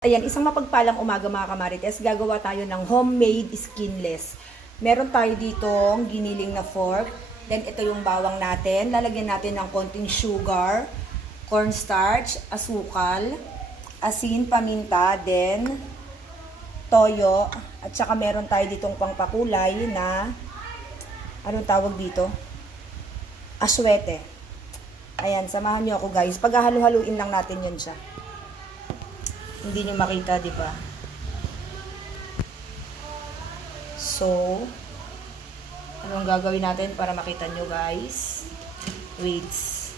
Ayan, isang mapagpalang umaga mga kamarites, gagawa tayo ng homemade skinless. Meron tayo ditong giniling na fork. Then ito yung bawang natin. Lalagyan natin ng konting sugar, cornstarch, asukal, asin, paminta, then toyo. At saka meron tayo ditong pangpakulay na, anong tawag dito? Aswete. Ayan, samahan niyo ako guys. Paghahalu-haluin lang natin yun siya. Hindi nyo makita, di ba? So, anong gagawin natin para makita nyo guys? Weights.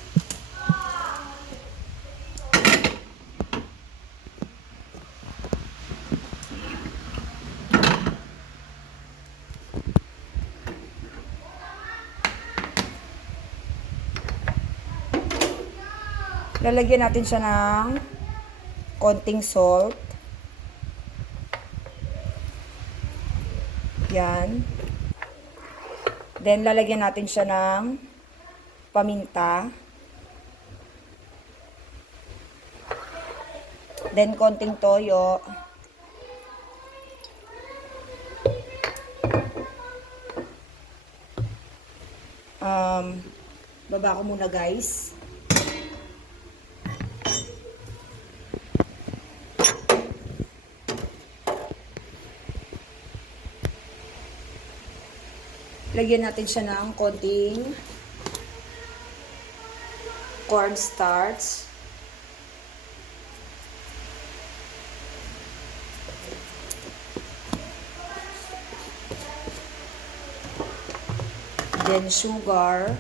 Lalagyan natin siya ng konting salt. Yan. Then, lalagyan natin siya ng paminta. Then, konting toyo. Um, baba ko muna guys. Lagyan natin siya ng konting cornstarch. Then sugar.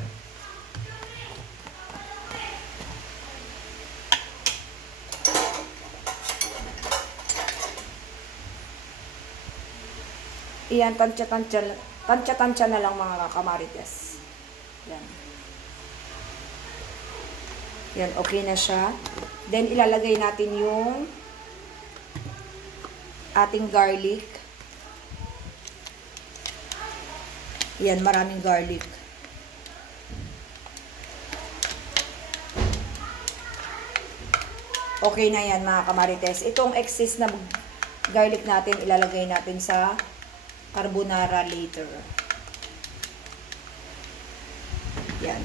Iyan, tansya-tansya, tansya-tansya na lang mga kamarites. Yan. Yan, okay na siya. Then, ilalagay natin yung ating garlic. Yan, maraming garlic. Okay na yan mga kamarites. Itong excess na garlic natin, ilalagay natin sa carbonara later. Yan.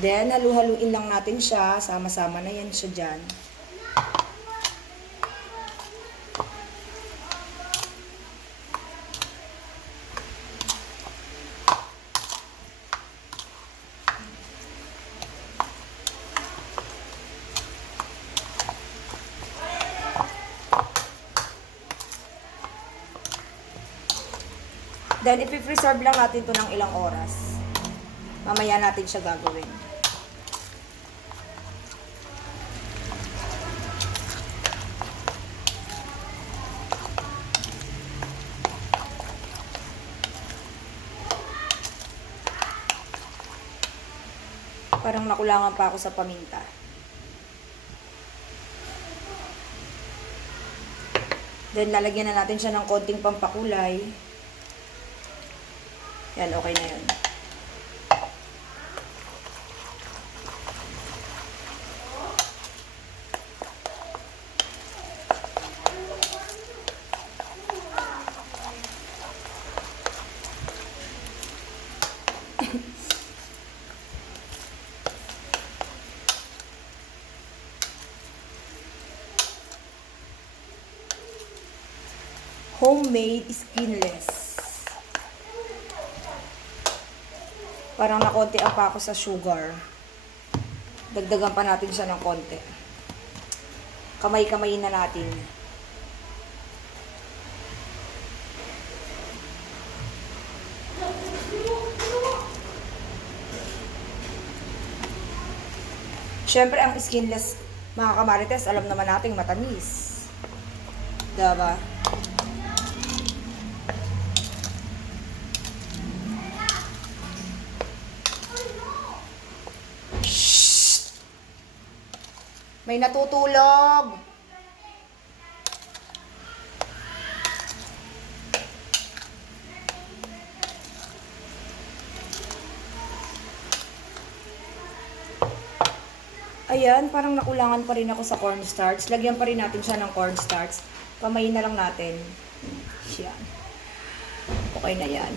Then, halu-haluin lang natin siya. Sama-sama na yan siya dyan. Then, ipipreserve lang natin to ng ilang oras. Mamaya natin siya gagawin. Parang nakulangan pa ako sa paminta. Then, lalagyan na natin siya ng konting pampakulay. Yan, okay na yun. Homemade skinless. Parang nakonti ang pa ako sa sugar. Dagdagan pa natin siya ng konti. Kamay-kamay na natin. Siyempre, ang skinless, mga kamarites, alam naman natin matamis. Diba? May natutulog. ayan, parang nakulangan pa rin ako sa cornstarch. Lagyan pa rin natin siya ng cornstarch. Kamayin na lang natin. Yan. Okay na yan.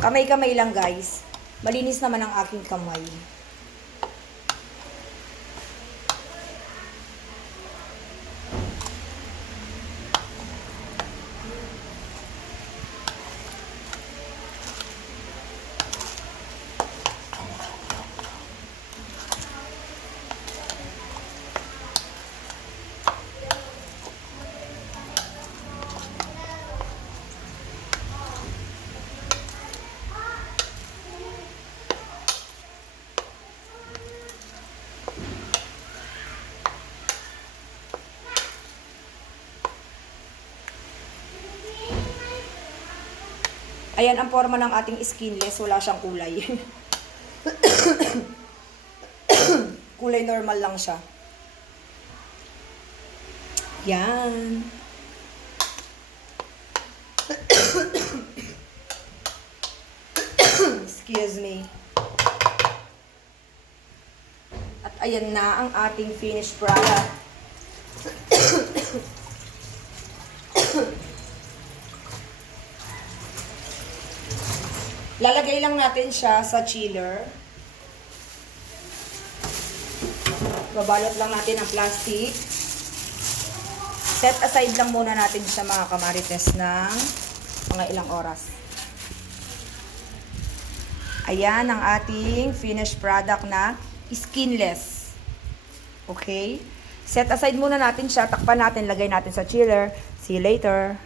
Kamay-kamay lang guys. Malinis naman ang aking kamay. Ayan ang forma ng ating skinless. Wala siyang kulay. kulay normal lang siya. Yan. Excuse me. At ayan na ang ating finished product. Lalagay lang natin siya sa chiller. Babalot lang natin ang plastic. Set aside lang muna natin siya mga kamarites ng mga ilang oras. Ayan ang ating finished product na skinless. Okay? Set aside muna natin siya. Takpan natin. Lagay natin sa chiller. See you later.